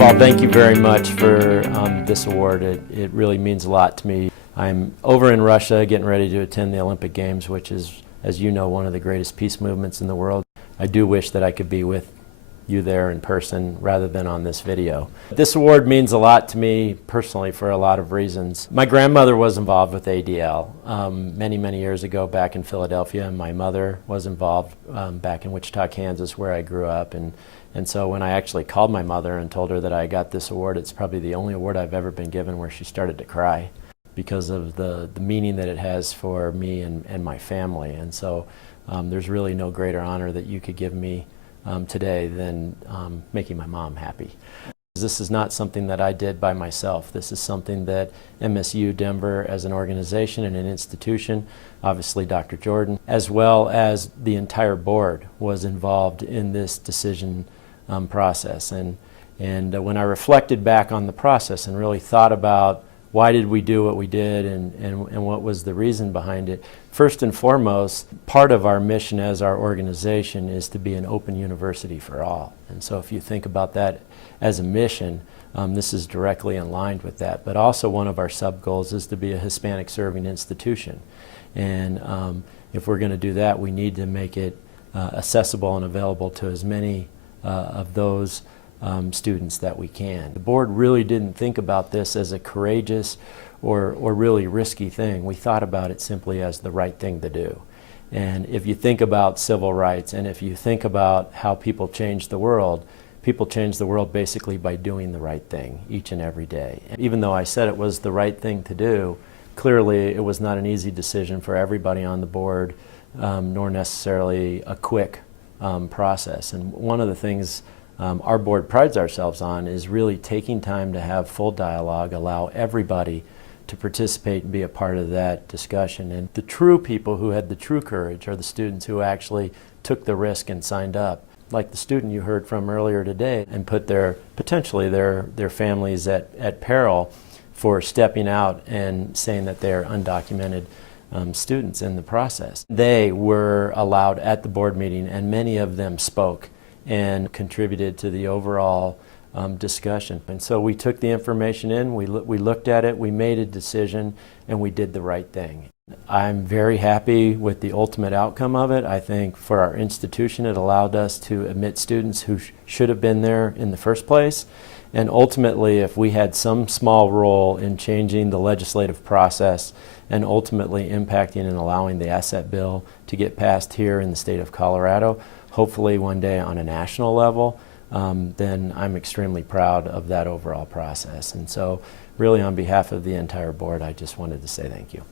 of all, thank you very much for this award. It really means a lot to me. I'm over in Russia getting ready to attend the Olympic Games, which is, as you know, one of the greatest peace movements in the world. I do wish that I could be with you there in person rather than on this video. This award means a lot to me personally for a lot of reasons. My grandmother was involved with ADL many years ago back in Philadelphia, and my mother was involved back in Wichita, Kansas, where I grew up. And so when I actually called my mother and told her that I got this award, it's probably the only award I've ever been given where she started to cry because of the meaning that it has for me and my family. And so there's really no greater honor that you could give me today than making my mom happy. This is not something that I did by myself. This is something that MSU Denver as an organization and an institution, obviously Dr. Jordan, as well as the entire board was involved in this decision process. And when I reflected back on the process and really thought about why did we do what we did and what was the reason behind it, first and foremost, part of our mission as our organization is to be an open university for all. And so if you think about that as a mission, this is directly in line with that. But also one of our sub-goals is to be a Hispanic serving institution. And if we're going to do that, we need to make it accessible and available to as many of those students that we can. The board really didn't think about this as a courageous or really risky thing. We thought about it simply as the right thing to do. And if you think about civil rights and if you think about how people change the world basically by doing the right thing each and every day. And even though I said it was the right thing to do, clearly it was not an easy decision for everybody on the board, nor necessarily a quick process. And one of the things our board prides ourselves on is really taking time to have full dialogue, allow everybody to participate and be a part of that discussion. And the true people who had the true courage are the students who actually took the risk and signed up, like the student you heard from earlier today, and put potentially their families at peril for stepping out and saying that they're undocumented students in the process. They were allowed at the board meeting, and many of them spoke and contributed to the overall discussion. And so we took the information in, we looked at it, we made a decision, and we did the right thing. I'm very happy with the ultimate outcome of it. I think for our institution it allowed us to admit students who should have been there in the first place. And ultimately, if we had some small role in changing the legislative process and ultimately impacting and allowing the asset bill to get passed here in the state of Colorado, hopefully one day on a national level, then I'm extremely proud of that overall process. And so really on behalf of the entire board, I just wanted to say thank you.